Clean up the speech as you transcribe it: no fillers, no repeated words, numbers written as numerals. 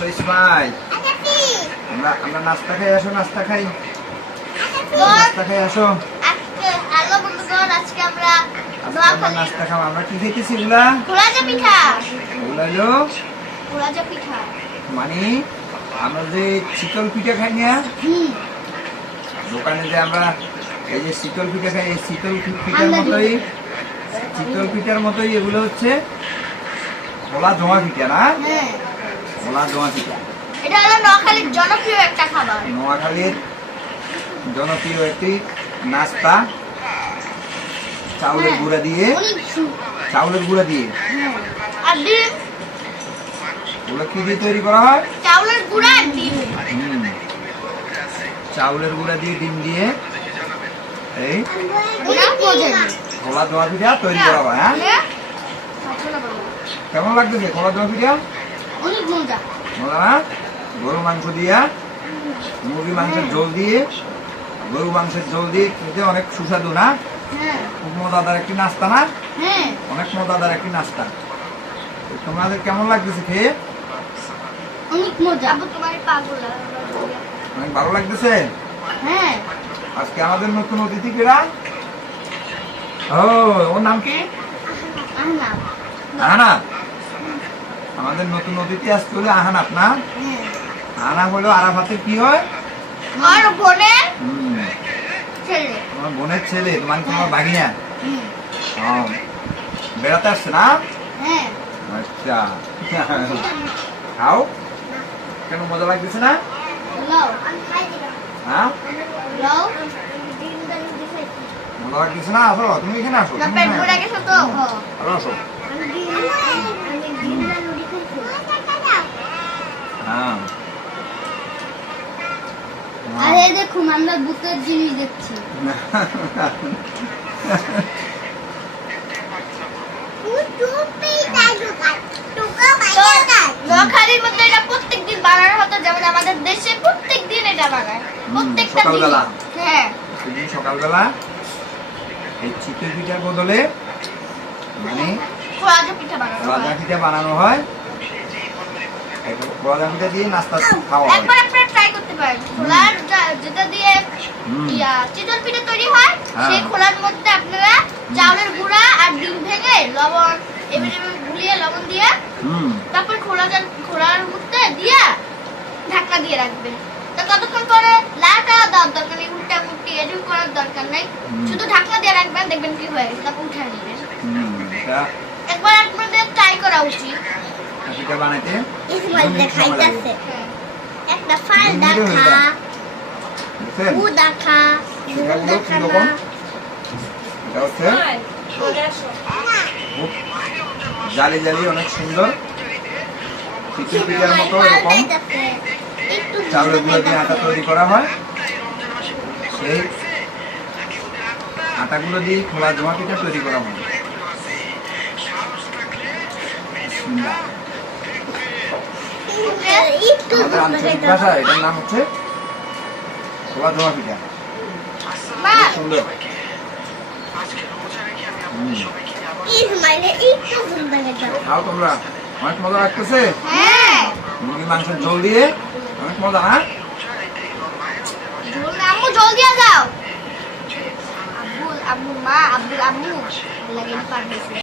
আসো ইসমাইল, আমরা নাস্তা খাই, আসো নাস্তা খাই, নাস্তা খাই আসো। হ্যালো বন্ধুগণ, আজকে আমরা নাস্তা খাবো। আমরা কি খেতেছি এগুলা? কুলাজা পিঠা। এগুলা হলো কুলাজা পিঠা মানে আমরা যে শীতল পিঠা খাই না, দোকানে যে আমরা এই যে শীতল পিঠা খাই, এই শীতল পিঠার মতোই এগুলো হচ্ছে খোলা জমা পিঠা না? খোলা জমা পিঠা। এটা হলো নোয়াখালীর জনপ্রিয় একটা খাবার। নোয়াখালীর জনপ্রিয় একটি নাস্তা, চাউলের গুঁড়া দিয়ে, আর ডিম। ওগুলো কি দিয়ে তৈরি করা হয়? চাউলের গুঁড়া আর ডিম। চাউলের গুঁড়া দিয়ে, ডিম দিয়ে এই খোলা জমা পিঠা তৈরি করা হয়। হ্যাঁ, কেমন লাগতেছে খোলা জমা পিঠা? অনেক মজা। মজা না? গরু মাংস দিয়া, মুরগি মাংসের ঝোল দিয়ে, গরু মাংসের ঝোল দিয়ে খেতে অনেক সুস্বাদু না? খুব মজাদার একটি নাস্তা না? অনেক মজাদার একটি নাস্তা। তোমাদের কেমন লাগতেছে খেয়ে? অনেক মজা। তোমার পাগল অনেক ভালো লাগতেছে। হ্যাঁ, আজকে আমাদের নতুন অতিথি কেরা? ও, ওর নাম কি? আহানাফ। আমাদের নতুন অতিথি আজকে হলো আহানাফ না? আহানাফ হলো আরাফাতের কি হয়? আর বোনের ছেলে। তোমার বোনের ছেলে, মানে তোমার ভাগিনা। বেড়াতে আসছে না? হ্যাঁ। আচ্ছা, খাও। কেন মজা লাগতেছে না? হ্যাঁ, মজা লাগতেছে না? আসো, তুমি এখানে আসো। পেট ভরে গেছে তো। আরো আসো। হ্যাঁ, আরে দেখুন, আমরা ভূতের জিনিস দেখছি। নোয়াখালীর মধ্যে এটা প্রত্যেকদিন বানানো হতো, যেমন আমাদের দেশে প্রত্যেকদিন এটা বানায়, প্রত্যেকটা দিন। সকালবেলা। হ্যাঁ, সেদিন সকালবেলা এই চিতই পিঠার বদলে মানে খোলাজা পিঠা বানানো খোলা হয়। পিঠা বানানো হয়। খোলা পিঠা দিয়ে নাস্তা খাওয়া হয়। একবার আপনারা ট্রাই করতে পারেন। খোলার যেটা দিয়ে চিতল পিঠা তৈরি হয়, সেই খোলার মধ্যে আপনারা চাউলের গুঁড়া আর ডিম ভেঙে লবণ এবারে গুলিয়ে লবণ দিয়ে তারপর খোলার মধ্যে দিয়ে ঢাকনা দিয়ে রাখবেন। তো কতক্ষণ পরে লাটা দেওয়ার দরকার নেই, উল্টা মুল্টি এরকম করার দরকার নেই, শুধু ঢাকনা দিয়ে রাখবেন, দেখবেন কি হয়ে গেছে, তারপর উঠে নেবেন। একবার আপনাদের ট্রাই করা উচিত। পিঠা বানাইতে একটা ফাল দেখা ও দেখা পিঠাগুলো কিরকম? এটা হচ্ছে খুব জালি জালি, অনেক সুন্দর চিতই পিঠার মতো। এরকম চাউলের গুঁড়ো দিয়ে আটা তৈরি করা হয়। সেই আটাগুলো দিয়ে খোলা জমা পিঠা তৈরি করা হয়। আমাদের আঞ্চলিক ভাষা এটার নাম হচ্ছে খোলা জমা পিঠা। খুব সুন্দর। খাও তোমরা, অনেক মজা লাগতেছে। মুরগি মাংসের ঝোল দিয়ে অনেক মজা না? আম্মু জল দিয়ে যাও। আব্বুল আম্মু মা আব্বুল আম্মু লাগে পাঠিয়েছে।